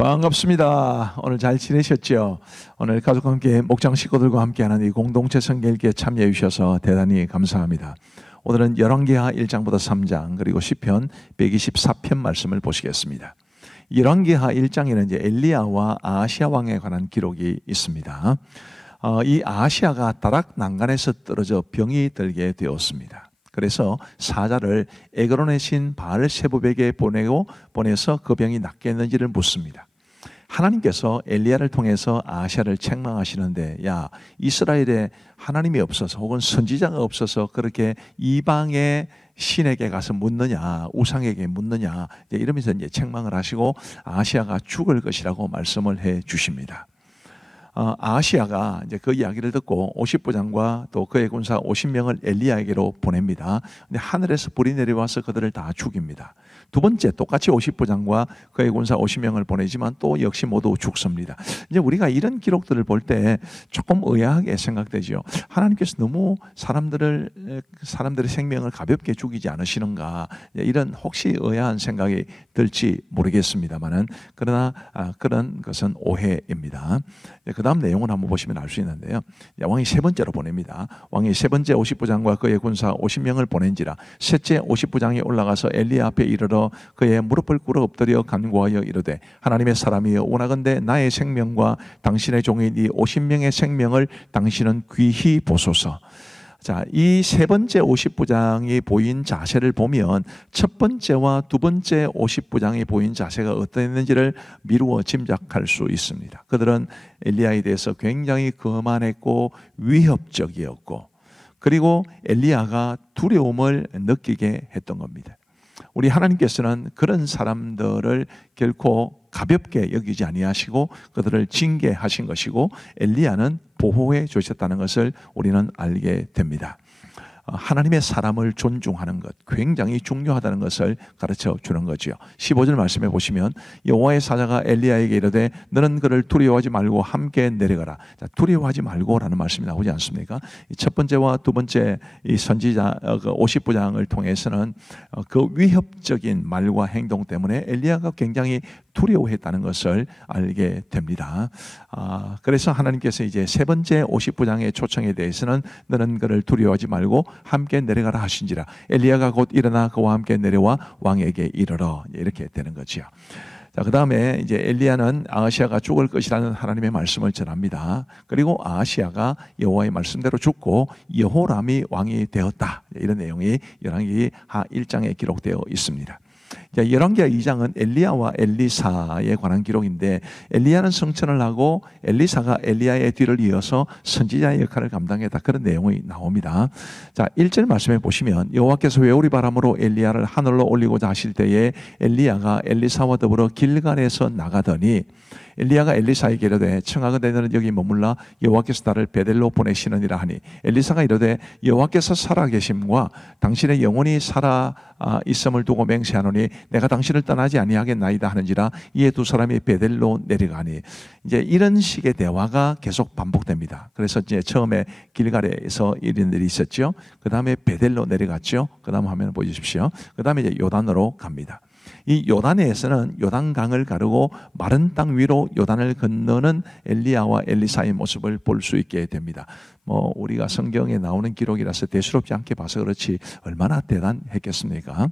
반갑습니다. 오늘 잘 지내셨죠? 오늘 가족과 함께 목장 식구들과 함께하는 이 공동체 성경읽기에 참여해 주셔서 대단히 감사합니다. 오늘은 열왕기하 1장부터 3장 그리고 시편 124편 말씀을 보시겠습니다. 열왕기하 1장에는 이제 엘리야와 아하시아 왕에 관한 기록이 있습니다. 이 아하시아가 다락 난간에서 떨어져 병이 들게 되었습니다. 그래서 사자를 에그론의 신 바알세부백에 보내서 그 병이 낫겠는지를 묻습니다. 하나님께서 엘리야를 통해서 아하시아를 책망하시는데, 야, 이스라엘에 하나님이 없어서 혹은 선지자가 없어서 그렇게 이방의 신에게 가서 묻느냐, 우상에게 묻느냐, 이러면서 이제 책망을 하시고 아하시아가 죽을 것이라고 말씀을 해 주십니다. 아하시아가 이제 그 이야기를 듣고 50부장과 또 그의 군사 50명을 엘리야에게로 보냅니다. 근데 하늘에서 불이 내려와서 그들을 다 죽입니다. 두 번째 똑같이 50부장과 그의 군사 50명을 보내지만 또 역시 모두 죽습니다. 이제 우리가 이런 기록들을 볼 때 조금 의아하게 생각되죠. 하나님께서 너무 사람들의 생명을 가볍게 죽이지 않으시는가, 이런 혹시 의아한 생각이 들지 모르겠습니다만은, 그러나 그런 것은 오해입니다. 그 다음 내용을 한번 보시면 알 수 있는데요. 왕이 세 번째로 보냅니다. 왕이 세 번째 50부장과 그의 군사 50명을 보낸지라 셋째 50부장이 올라가서 엘리야 앞에 이르러 그의 무릎을 꿇어 엎드려 간구하여 이르되, 하나님의 사람이여, 원하건대 나의 생명과 당신의 종인 이 50명의 생명을 당신은 귀히 보소서. 자, 이 세 번째 50부장이 보인 자세를 보면 첫 번째와 두 번째 50부장이 보인 자세가 어떠했는지를 미루어 짐작할 수 있습니다. 그들은 엘리야에 대해서 굉장히 거만했고 위협적이었고, 그리고 엘리야가 두려움을 느끼게 했던 겁니다. 우리 하나님께서는 그런 사람들을 결코 가볍게 여기지 아니하시고 그들을 징계하신 것이고, 엘리야는 보호해 주셨다는 것을 우리는 알게 됩니다. 하나님의 사람을 존중하는 것 굉장히 중요하다는 것을 가르쳐 주는 거죠. 15절 말씀해 보시면 여호와의 사자가 엘리야에게 이르되 너는 그를 두려워하지 말고 함께 내려가라. 자, 두려워하지 말고라는 말씀이 나오지 않습니까? 첫 번째와 두 번째 이 선지자 50부장을 통해서는 그 위협적인 말과 행동 때문에 엘리야가 굉장히 두려워했다는 것을 알게 됩니다. 그래서 하나님께서 이제 세 번째 50부장의 초청에 대해서는 너는 그를 두려워하지 말고 함께 내려가라 하신지라 엘리야가 곧 일어나 그와 함께 내려와 왕에게 이르러, 이렇게 되는 거죠. 자, 그 다음에 이제 엘리야는 아하시아가 죽을 것이라는 하나님의 말씀을 전합니다. 그리고 아하시아가 여호와의 말씀대로 죽고 여호람이 왕이 되었다, 이런 내용이 열왕기하 1장에 기록되어 있습니다. 열왕기하 2장은 엘리야와 엘리사에 관한 기록인데, 엘리야는 성천을 하고 엘리사가 엘리야의 뒤를 이어서 선지자의 역할을 감당했다, 그런 내용이 나옵니다. 자, 1절 말씀해 보시면 여호와께서 회오리 바람으로 엘리야를 하늘로 올리고자 하실 때에 엘리야가 엘리사와 더불어 길갈에서 나가더니 엘리야가 엘리사에게 이르되 청하건대 너는 여기 머물라 여호와께서 나를 베델로 보내시느니라 하니, 엘리사가 이르되 여호와께서 살아계심과 당신의 영혼이 살아 있음을 두고 맹세하노니 내가 당신을 떠나지 아니하겠나이다 하는지라 이에 두 사람이 베델로 내려가니, 이제 이런 식의 대화가 계속 반복됩니다. 그래서 이제 처음에 길갈에서 이런 일이 있었죠. 그 다음에 베델로 내려갔죠. 그 다음 화면을 보여주십시오. 그 다음에 이제 요단으로 갑니다. 이 요단에서는 요단강을 가르고 마른 땅 위로 요단을 건너는 엘리야와 엘리사의 모습을 볼 수 있게 됩니다. 우리가 성경에 나오는 기록이라서 대수롭지 않게 봐서 그렇지 얼마나 대단했겠습니까?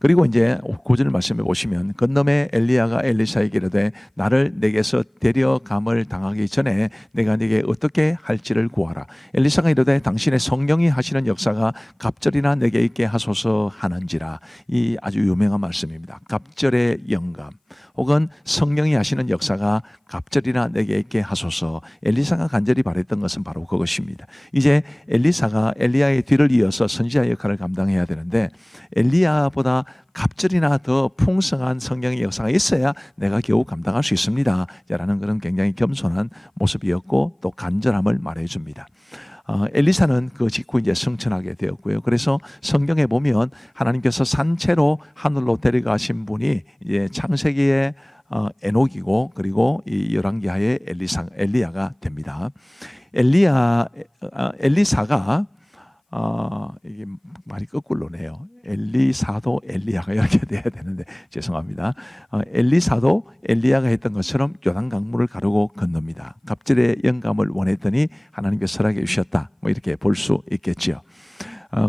그리고 이제 9절 말씀해 보시면 건너매 엘리야가 엘리사에게 이르되 나를 내게서 데려감을 당하기 전에 내가 네게 어떻게 할지를 구하라. 엘리사가 이르되 당신의 성령이 하시는 역사가 갑절이나 내게 있게 하소서 하는지라. 이 아주 유명한 말씀입니다. 갑절의 영감 혹은 성령이 하시는 역사가 갑절이나 내게 있게 하소서. 엘리사가 간절히 바랬던 것은 바로 그것입니다. 이제 엘리사가 엘리야의 뒤를 이어서 선지자 역할을 감당해야 되는데, 엘리야보다 갑절이나 더 풍성한 성령의 역사가 있어야 내가 겨우 감당할 수 있습니다 라는 그런 굉장히 겸손한 모습이었고 또 간절함을 말해줍니다. 엘리사는 그 직후 이제 성천하게 되었고요. 그래서 성경에 보면 하나님께서 산채로 하늘로 데려가신 분이 이제 창세기의 에녹이고, 그리고 이 열왕기하의 엘리야가 됩니다. 엘리사가 이게 말이 거꾸로네요. 엘리사도 엘리야가 이렇게 돼야 되는데 죄송합니다. 엘리사도 엘리야가 했던 것처럼 요단 강물을 가르고 건넙니다. 갑절의 영감을 원했더니 하나님께서 허락해 주셨다. 뭐 이렇게 볼 수 있겠지요.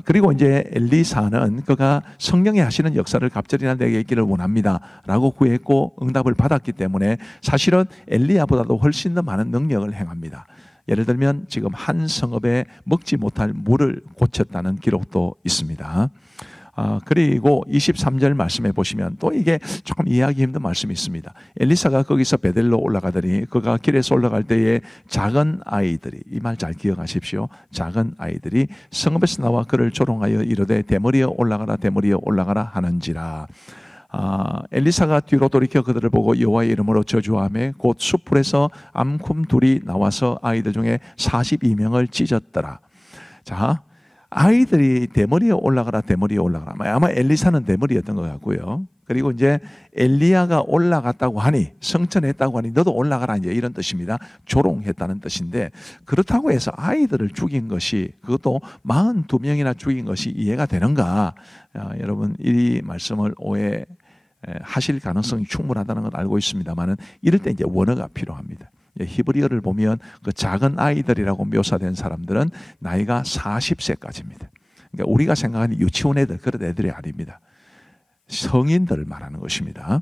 그리고 이제 엘리사는 그가 성령이 하시는 역사를 갑절이나 내게 있기를 원합니다 라고 구했고 응답을 받았기 때문에 사실은 엘리야보다도 훨씬 더 많은 능력을 행합니다. 예를 들면 지금 한 성읍에 먹지 못할 물을 고쳤다는 기록도 있습니다. 그리고 23절 말씀해 보시면 또 이게 조금 이해하기 힘든 말씀이 있습니다. 엘리사가 거기서 베델로 올라가더니 그가 길에서 올라갈 때에 작은 아이들이, 이 말 잘 기억하십시오. 작은 아이들이 성읍에서 나와 그를 조롱하여 이르되 대머리에 올라가라 대머리에 올라가라 하는지라. 엘리사가 뒤로 돌이켜 그들을 보고 여호와의 이름으로 저주하며 곧 숯불에서 암쿰 둘이 나와서 아이들 중에 42명을 찢었더라. 자, 아이들이 대머리에 올라가라 대머리에 올라가라. 아마 엘리사는 대머리였던 것 같고요. 그리고 이제 엘리야가 올라갔다고 하니, 성천했다고 하니 너도 올라가라, 이제 이런 뜻입니다. 조롱했다는 뜻인데, 그렇다고 해서 아이들을 죽인 것이, 그것도 42명이나 죽인 것이 이해가 되는가? 여러분 이 말씀을 오해하실 가능성이 충분하다는 걸 알고 있습니다만은 이럴 때 이제 원어가 필요합니다. 히브리어를 보면 그 작은 아이들이라고 묘사된 사람들은 나이가 40세까지입니다. 그러니까 우리가 생각하는 유치원 애들, 그런 애들이 아닙니다. 성인들을 말하는 것입니다.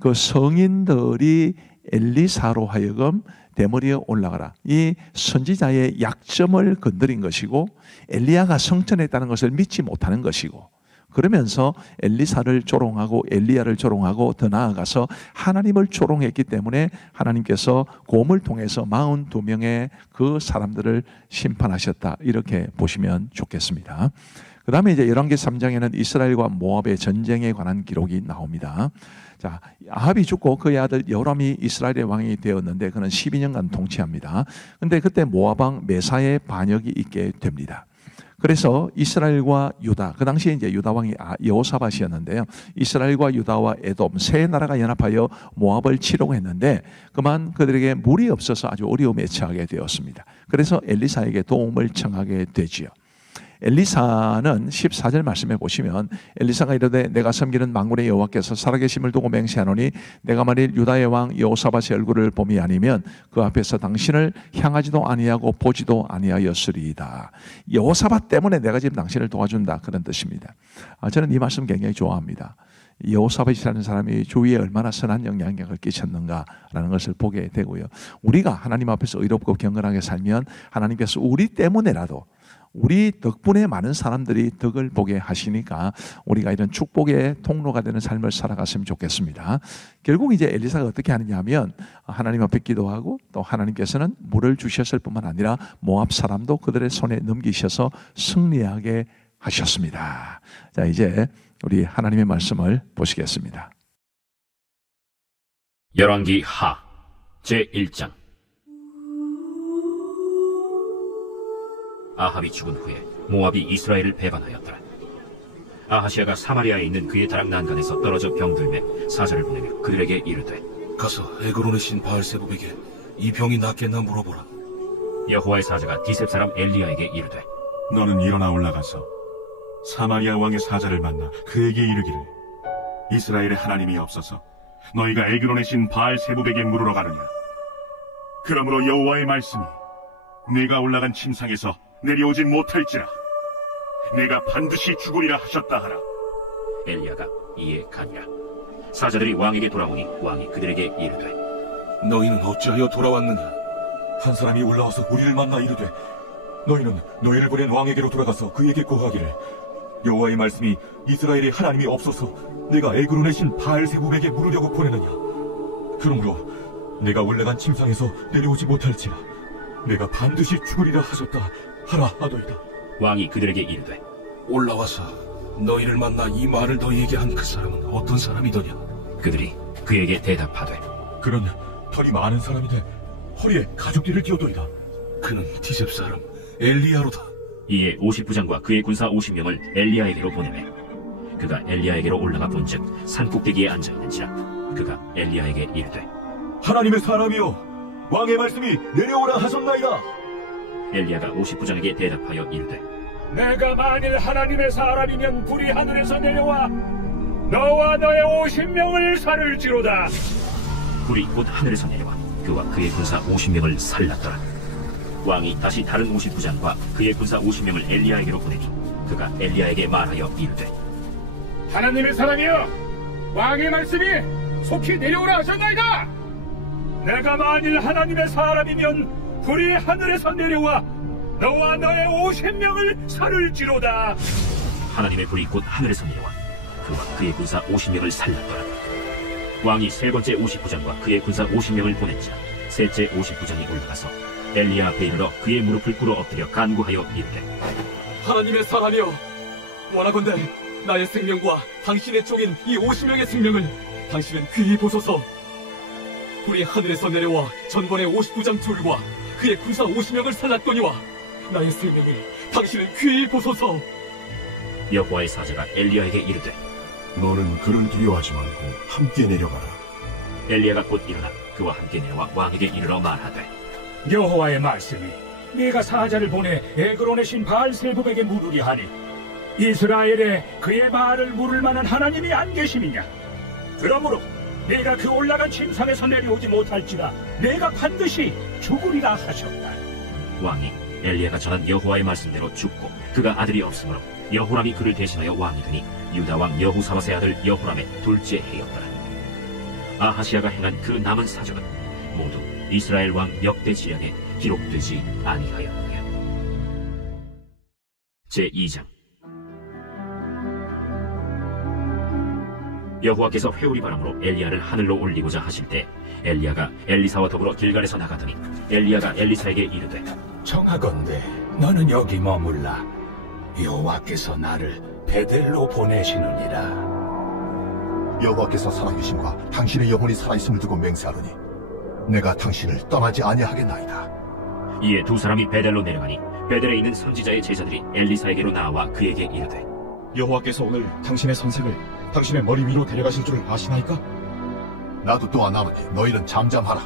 그 성인들이 엘리사로 하여금 대머리에 올라가라, 이 선지자의 약점을 건드린 것이고 엘리야가 성천했다는 것을 믿지 못하는 것이고, 그러면서 엘리사를 조롱하고 엘리야를 조롱하고 더 나아가서 하나님을 조롱했기 때문에 하나님께서 곰을 통해서 42명의 그 사람들을 심판하셨다, 이렇게 보시면 좋겠습니다. 그 다음에 이제 열왕기 3장에는 이스라엘과 모압의 전쟁에 관한 기록이 나옵니다. 자, 아합이 죽고 그의 아들 여호람이 이스라엘의 왕이 되었는데 그는 12년간 통치합니다. 근데 그때 모압 왕 메사의 반역이 있게 됩니다. 그래서 이스라엘과 유다, 그 당시에 이제 유다 왕이 여호사밧이었는데요. 이스라엘과 유다와 에돔 세 나라가 연합하여 모압을 치려고 했는데 그만 그들에게 물이 없어서 아주 어려움에 처하게 되었습니다. 그래서 엘리사에게 도움을 청하게 되지요. 엘리사는 14절 말씀해 보시면 엘리사가 이르되 내가 섬기는 만군의 여호와께서 살아계심을 두고 맹세하노니 내가 만일 유다의 왕 여호사밧의 얼굴을 봄이 아니면 그 앞에서 당신을 향하지도 아니하고 보지도 아니하였으리이다. 여호사밧 때문에 내가 지금 당신을 도와준다, 그런 뜻입니다. 저는 이 말씀 굉장히 좋아합니다. 여호사밧이라는 사람이 주위에 얼마나 선한 영향력을 끼쳤는가라는 것을 보게 되고요. 우리가 하나님 앞에서 의롭고 경건하게 살면 하나님께서 우리 때문에라도, 우리 덕분에 많은 사람들이 덕을 보게 하시니까 우리가 이런 축복의 통로가 되는 삶을 살아갔으면 좋겠습니다. 결국 이제 엘리사가 어떻게 하느냐 하면 하나님 앞에 기도하고 또 하나님께서는 물을 주셨을 뿐만 아니라 모압 사람도 그들의 손에 넘기셔서 승리하게 하셨습니다. 자, 이제 우리 하나님의 말씀을 보시겠습니다. 열왕기 하 제1장. 아합이 죽은 후에 모압이 이스라엘을 배반하였더라. 아하시아가 사마리아에 있는 그의 다락 난간에서 떨어져 병들매 사자를 보내며 그들에게 이르되 가서 에그론의 신 바알세불에게 이 병이 낫겠나 물어보라. 여호와의 사자가 디셉 사람 엘리야에게 이르되 너는 일어나 올라가서 사마리아 왕의 사자를 만나 그에게 이르기를 이스라엘의 하나님이 없어서 너희가 에그론의 신 바알세불에게 물으러 가느냐. 그러므로 여호와의 말씀이 내가 올라간 침상에서 내려오지 못할지라 내가 반드시 죽으리라 하셨다 하라. 엘리야가 이에 가니라. 사자들이 왕에게 돌아오니 왕이 그들에게 이르되 너희는 어찌하여 돌아왔느냐. 한 사람이 올라와서 우리를 만나 이르되 너희는 너희를 보낸 왕에게로 돌아가서 그에게 고하기를 여호와의 말씀이 이스라엘의 하나님이 없어서 내가 에그론의 신 바알세불에게 물으려고 보내느냐. 그러므로 내가 올라간 침상에서 내려오지 못할지라 내가 반드시 죽으리라 하셨다 하라 하더이다. 왕이 그들에게 이르되 올라와서 너희를 만나 이 말을 너희에게 한 그 사람은 어떤 사람이더냐. 그들이 그에게 대답하되 그는 털이 많은 사람인데 허리에 가죽띠를 띄어도이다. 그는 디셉 사람 엘리야로다. 이에 50부장과 그의 군사 50명을 엘리야에게로 보내매 그가 엘리야에게로 올라가 본즉 산 꼭대기에 앉아있는지라. 그가 엘리야에게 이르되 하나님의 사람이여 왕의 말씀이 내려오라 하셨나이다. 엘리야가 50부장에게 대답하여 이르되 내가 만일 하나님의 사람이면 불이 하늘에서 내려와 너와 너의 50명을 살을지로다. 불이 곧 하늘에서 내려와 그와 그의 군사 50명을 살랐더라. 왕이 다시 다른 50부장과 그의 군사 50명을 엘리야에게로 보내니 그가 엘리야에게 말하여 이르되 하나님의 사람이여, 왕의 말씀이 속히 내려오라 하셨나이다. 내가 만일 하나님의 사람이면 불이 하늘에서 내려와 너와 너의 50명을 살을지로다. 하나님의 불이 곧 하늘에서 내려와 그와 그의 군사 50명을 살랐더라. 왕이 세 번째 50부장과 그의 군사 50명을 보낸지라 셋째 50부장이 올라가서 엘리야 앞에 이르러 그의 무릎을 꿇어 엎드려 간구하여 이르되 하나님의 사람이여, 원하건대 나의 생명과 당신의 종인 이 50명의 생명을 당신은 귀히 보소서. 불이 하늘에서 내려와 전번의 50부장 둘과 그의 군사 50명을 살랐거니와 나의 생명을 당신은 귀히 보소서. 여호와의 사자가 엘리야에게 이르되 너는 그를 두려워하지 말고 함께 내려가라. 엘리야가 곧 일어나 그와 함께 내려와 왕에게 이르러 말하되 여호와의 말씀이 네가 사자를 보내 에그론의 신 바알세불에게 물으리 하니 이스라엘에 그의 말을 물을 만한 하나님이 안 계심이냐. 그러므로 내가 그 올라간 침상에서 내려오지 못할지라 내가 반드시 죽으리라 하셨다. 왕이 엘리야가 전한 여호와의 말씀대로 죽고 그가 아들이 없으므로 여호람이 그를 대신하여 왕이 되니 유다 왕 여후사밧의 아들 여호람의 둘째 해였더라. 아하시아가 행한 그 남은 사적은 모두 이스라엘 왕 역대 지략에 기록되지 아니하였느냐. 제2장. 여호와께서 회오리 바람으로 엘리야를 하늘로 올리고자 하실 때 엘리야가 엘리사와 더불어 길갈에서 나가더니 엘리야가 엘리사에게 이르되 청하건대 너는 여기 머물라. 여호와께서 나를 베델로 보내시느니라. 여호와께서 살아계심과 당신의 영혼이 살아있음을 두고 맹세하노니 내가 당신을 떠나지 아니하겠나이다. 이에 두 사람이 베델로 내려가니 베델에 있는 선지자의 제자들이 엘리사에게로 나와 그에게 이르되 여호와께서 오늘 당신의 선생을 당신의 머리 위로 데려가실 줄 아시나이까? 나도 또한 아노니 너희는 잠잠하라.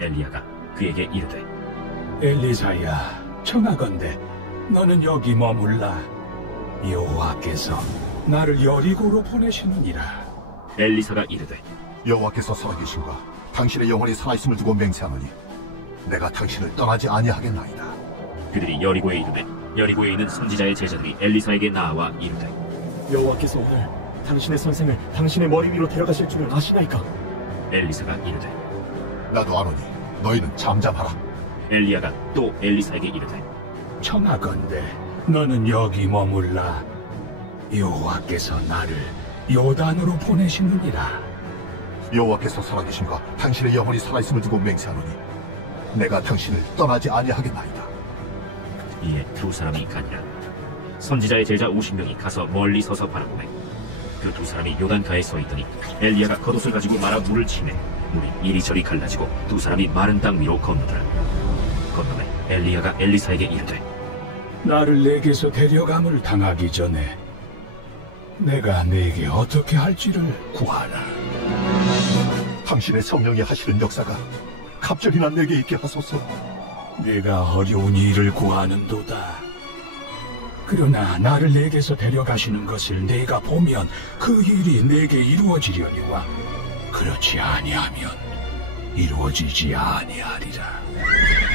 엘리야가 그에게 이르되 엘리사야, 청하건대 너는 여기 머물라. 여호와께서 나를 여리고로 보내시느니라. 엘리사가 이르되 여호와께서 살아계심과 당신의 영혼이 살아있음을 두고 맹세하노니 내가 당신을 떠나지 아니하겠나이다. 그들이 여리고에 이르되 여리고에 있는 선지자의 제자들이 엘리사에게 나와 이르되 여호와께서 오늘 당신의 선생을 당신의 머리 위로 데려가실 줄을 아시나이까? 엘리사가 이르되 나도 아노니 너희는 잠잠하라. 엘리야가 또 엘리사에게 이르되 청하건대 너는 여기 머물라. 여호와께서 나를 요단으로 보내시느니라. 여호와께서 살아계심과 당신의 영혼이 살아있음을 두고 맹세하노니 내가 당신을 떠나지 아니하겠나이다. 이에 두 사람이 가니라. 선지자의 제자 50명이 가서 멀리 서서 바라보매 그 두 사람이 요단가에 서 있더니 엘리야가 겉옷을 가지고 말아 물을 치매 물이 이리저리 갈라지고 두 사람이 마른 땅 위로 건너더라. 건너매 엘리야가 엘리사에게 이르되 나를 내게서 데려감을 당하기 전에 내가 내게 어떻게 할지를 구하라. 당신의 성령이 하시는 역사가 갑절이나 내게 있게 하소서. 내가 어려운 일을 구하는도다. 그러나 나를 내게서 데려가시는 것을 내가 보면 그 일이 내게 이루어지려니와 그렇지 아니하면 이루어지지 아니하리라.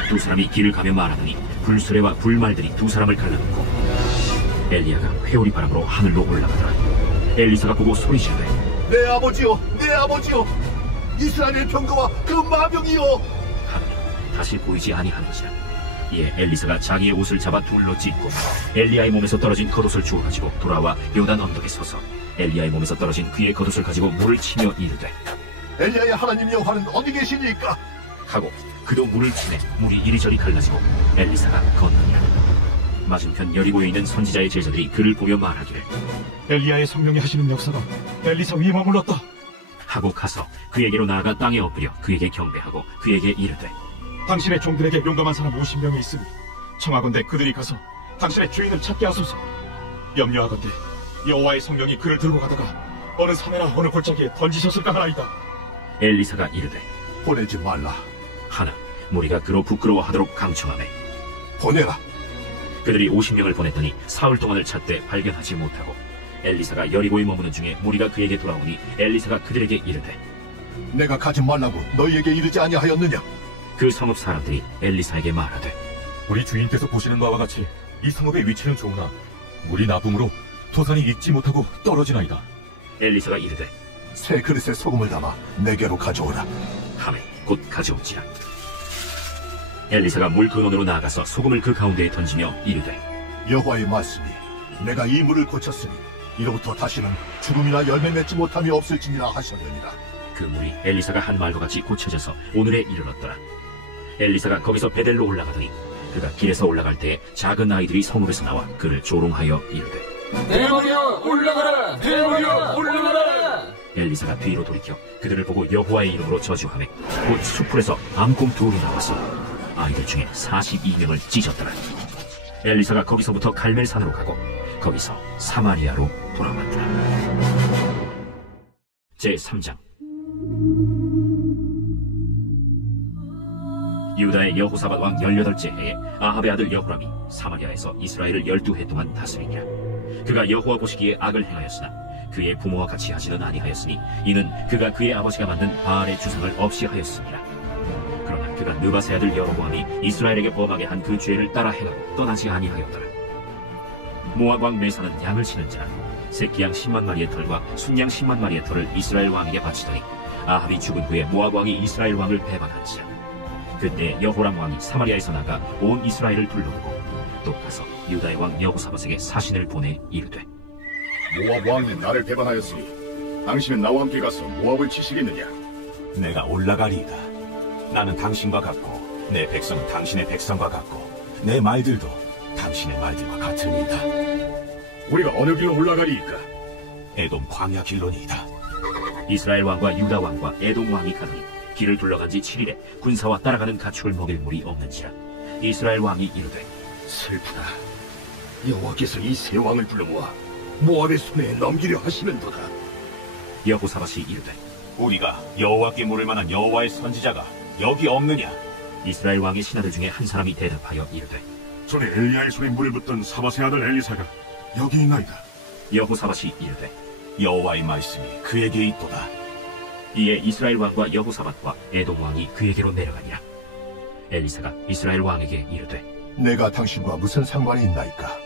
두 사람이 길을 가며 말하더니 불수레와 불말들이 두 사람을 갈라놓고 엘리야가 회오리 바람으로 하늘로 올라가더라. 엘리사가 보고 소리지르되 내 아버지여, 내 아버지여, 이스라엘의 병거와 그 마병이여. 하더니 다시 보이지 아니하는지라. 이에 엘리사가 자기의 옷을 잡아 둘러 찢고 엘리야의 몸에서 떨어진 겉옷을 주워 가지고 돌아와 요단 언덕에 서서 엘리야의 몸에서 떨어진 그의 겉옷을 가지고 물을 치며 이르되 엘리야의 하나님 여호와는 어디 계시니까? 하고 그도 물을 치매 물이 이리저리 갈라지고 엘리사가 건너니라. 맞은편 여리고에 있는 선지자의 제자들이 그를 보며 말하기를 엘리야의 성령이 하시는 역사가 엘리사 위에 머물렀다 하고 가서 그에게로 나아가 땅에 엎드려 그에게 경배하고 그에게 이르되 당신의 종들에게 용감한 사람 50명이 있으니 청하건대 그들이 가서 당신의 주인을 찾게 하소서. 염려하건대 여호와의 성령이 그를 들고 가다가 어느 산에나 어느 골짜기에 던지셨을까 하나이다. 엘리사가 이르되 보내지 말라. 하나 무리가 그로 부끄러워하도록 강청하매 보내라. 그들이 50명을 보냈더니 사흘 동안을 찾되 발견하지 못하고 엘리사가 여리고에 머무는 중에 무리가 그에게 돌아오니 엘리사가 그들에게 이르되 내가 가지 말라고 너희에게 이르지 아니하였느냐? 그 성읍 사람들이 엘리사에게 말하되 우리 주인께서 보시는 바와 같이 이 성읍의 위치는 좋으나 물이 나쁨으로 토산이 익지 못하고 떨어지나이다. 엘리사가 이르되 새 그릇에 소금을 담아 내게로 가져오라. 하매 곧 가져온지라. 엘리사가 물 근원으로 나아가서 소금을 그 가운데에 던지며 이르되 여호와의 말씀이 내가 이 물을 고쳤으니 이로부터 다시는 죽음이나 열매 맺지 못함이 없을지니라 하셨느니라. 그 물이 엘리사가 한 말과 같이 고쳐져서 오늘에 이르렀더라. 엘리사가 거기서 베델로 올라가더니 그가 길에서 올라갈 때에 작은 아이들이 성읍에서 나와 그를 조롱하여 이르되 대머리여 올라가라! 대머리여 올라가라! 엘리사가 뒤로 돌이켜 그들을 보고 여호와의 이름으로 저주하매 곧 숯불에서 암곰 둘이 나와서 아이들 중에 42명을 찢었더라. 엘리사가 거기서부터 갈멜산으로 가고 거기서 사마리아로 돌아왔더라. 제3장. 유다의 여호사밧 왕 18째 해에 아합의 아들 여호람이 사마리아에서 이스라엘을 12해 동안 다스리니라. 그가 여호와 보시기에 악을 행하였으나 그의 부모와 같이 하지는 아니하였으니 이는 그가 그의 아버지가 만든 바알의 주상을 없이 하였습니다. 그러나 그가 느바세 아들 여로보암이 이스라엘에게 범하게 한 그 죄를 따라 행하고 떠나지 아니하였더라. 모압 왕 메사는 양을 치는지라 새끼양 10만 마리의 털과 순양 10만 마리의 털을 이스라엘 왕에게 바치더니 아합이 죽은 후에 모압 왕이 이스라엘 왕을 배반한지라. 그때 여호람 왕이 사마리아에서 나가 온 이스라엘을 둘러보고 또 가서 유다의 왕 여호사밧에게 사신을 보내 이르되 모압 왕이 나를 배반하였으니 당신은 나와 함께 가서 모압을 치시겠느냐? 내가 올라가리이다. 나는 당신과 같고 내 백성은 당신의 백성과 같고 내 말들도 당신의 말들과 같으니이다. 우리가 어느 길로 올라가리이까? 에돔 광야 길로니이다. 이스라엘 왕과 유다 왕과 에돔 왕이 가더니 길을 둘러간 지 7일에 군사와 따라가는 가축을 먹일 물이 없는지라. 이스라엘 왕이 이르되 슬프다. 여호와께서 이 세 왕을 불러 모아 모압의 손에 넘기려 하시는도다. 여호사밧이 이르되 우리가 여호와께 물을 만한 여호와의 선지자가 여기 없느냐? 이스라엘 왕의 신하들 중에 한 사람이 대답하여 이르되 전에 엘리야의 손에 물을 붓던 사밧의 아들 엘리사가 여기 있나이다. 여호사밧이 이르되 여호와의 말씀이 그에게 있도다. 이에 이스라엘 왕과 여호사밧과 에돔 왕이 그에게로 내려가니라. 엘리사가 이스라엘 왕에게 이르되 내가 당신과 무슨 상관이 있나이까?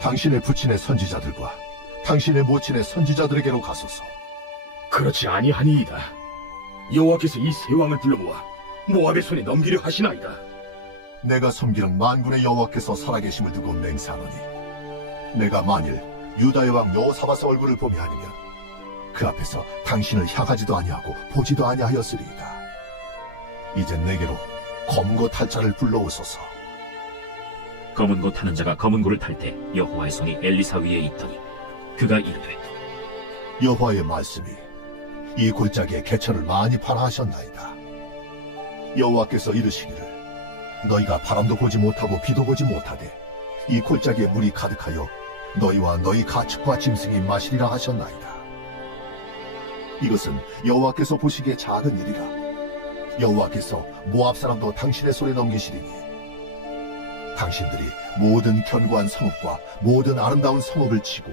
당신의 부친의 선지자들과 당신의 모친의 선지자들에게로 가소서. 그렇지 아니하니이다. 여호와께서 이 세 왕을 불러 모아 모압의 손에 넘기려 하시나이다. 내가 섬기는 만군의 여호와께서 살아계심을 두고 맹세하노니 내가 만일 유다의 왕 여호사밧의 얼굴을 보게 아니면 그 앞에서 당신을 향하지도 아니하고 보지도 아니하였으리이다. 이제 내게로 검고 탈 자를 불러오소서. 검은 고 타는 자가 검은 고를 탈 때 여호와의 손이 엘리사 위에 있더니 그가 이르되 여호와의 말씀이 이 골짜기에 개천을 많이 팔아 하셨나이다. 여호와께서 이르시기를 너희가 바람도 보지 못하고 비도 보지 못하되 이 골짜기에 물이 가득하여 너희와 너희 가축과 짐승이 마시리라 하셨나이다. 이것은 여호와께서 보시기에 작은 일이라. 여호와께서 모압 사람도 당신의 손에 넘기시리니 당신들이 모든 견고한 성읍과 모든 아름다운 성읍을 치고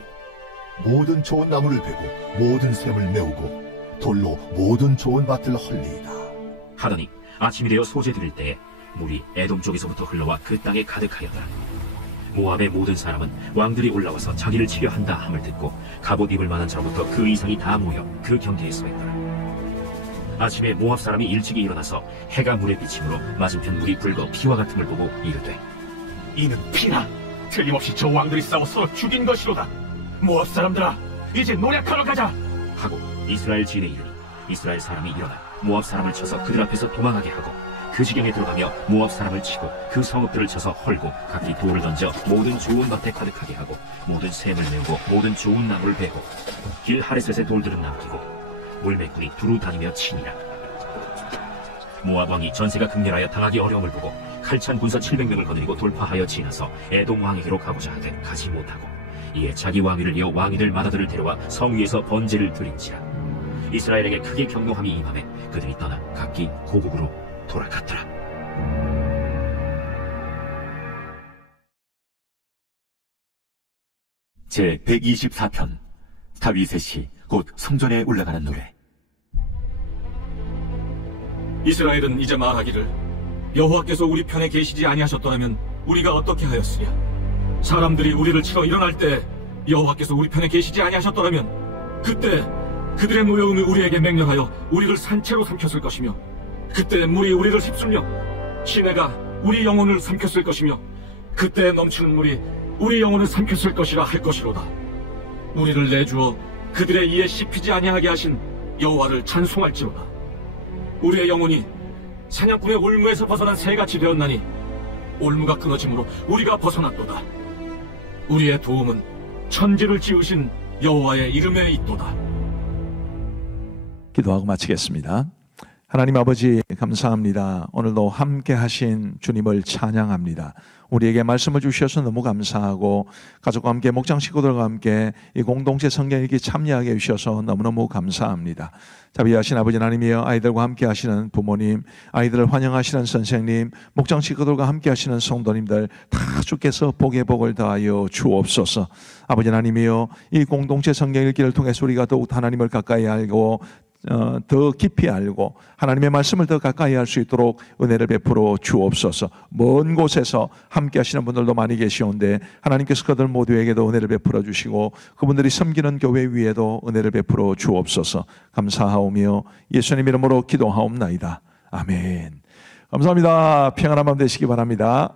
모든 좋은 나무를 베고 모든 샘을 메우고 돌로 모든 좋은 밭을 헐리이다. 하더니 아침이 되어 소재 드릴 때에 물이 에돔 쪽에서부터 흘러와 그 땅에 가득하였더라. 모압의 모든 사람은 왕들이 올라와서 자기를 치려 한다 함을 듣고 갑옷 입을 만한 자로부터 그 이상이 다 모여 그 경계에 서 있더라. 아침에 모압 사람이 일찍이 일어나서 해가 물에 비침으로 맞은편 물이 붉어 피와 같음을 보고 이르되 이는 피라. 틀림없이 저 왕들이 싸워 서로 죽인 것이로다. 모압 사람들아, 이제 노력하러 가자 하고 이스라엘 진에 이르니 이스라엘 사람이 일어나 모압 사람을 쳐서 그들 앞에서 도망하게 하고 그 지경에 들어가며 모압 사람을 치고 그 성읍들을 쳐서 헐고 각기 돌을 던져 모든 좋은 밭에 가득하게 하고 모든 샘을 메우고 모든 좋은 나무를 베고 길 하레셋의 돌들은 남기고 물매꾼이 두루 다니며 치니라. 모압 왕이 전세가 극렬하여 당하기 어려움을 보고 칼찬 군사 700명을 거느리고 돌파하여 지나서 에돔 왕에게로 가고자 하되 가지 못하고 이에 자기 왕위를 이어 왕이들 마다들을 데려와 성 위에서 번제를 드린지라. 이스라엘에게 크게 경노함이 임하매 그들이 떠나 각기 고국으로 돌아갔더라. 제 124편 다윗의 시 곧 성전에 올라가는 노래. 이스라엘은 이제 말하기를 여호와께서 우리 편에 계시지 아니하셨더라면 우리가 어떻게 하였으랴. 사람들이 우리를 치러 일어날 때 여호와께서 우리 편에 계시지 아니하셨더라면 그때 그들의 노여움이 우리에게 맹렬하여 우리를 산채로 삼켰을 것이며 그때 물이 우리를 휩쓸며 시내가 우리 영혼을 삼켰을 것이며 그때 넘치는 물이 우리 영혼을 삼켰을 것이라 할 것이로다. 우리를 내주어 그들의 이에 씹히지 아니하게 하신 여호와를 찬송할지로다. 우리의 영혼이 사냥꾼의 올무에서 벗어난 새같이 되었나니 올무가 끊어짐으로 우리가 벗어났도다. 우리의 도움은 천지를 지으신 여호와의 이름에 있도다. 기도하고 마치겠습니다. 하나님 아버지 감사합니다. 오늘도 함께 하신 주님을 찬양합니다. 우리에게 말씀을 주셔서 너무 감사하고 가족과 함께 목장 식구들과 함께 이 공동체 성경 읽기 참여하게 해주셔서 너무너무 감사합니다. 자비하신 아버지 하나님이여, 아이들과 함께 하시는 부모님, 아이들을 환영하시는 선생님, 목장 식구들과 함께 하시는 성도님들 다 주께서 복의 복을 더하여 주옵소서. 아버지 하나님이여, 이 공동체 성경 읽기를 통해서 우리가 더욱 하나님을 가까이 알고 더 깊이 알고 하나님의 말씀을 더 가까이 할 수 있도록 은혜를 베풀어 주옵소서. 먼 곳에서 함께 하시는 분들도 많이 계시온데 하나님께서 그들 모두에게도 은혜를 베풀어 주시고 그분들이 섬기는 교회 위에도 은혜를 베풀어 주옵소서. 감사하오며 예수님 이름으로 기도하옵나이다. 아멘. 감사합니다. 평안한 밤 되시기 바랍니다.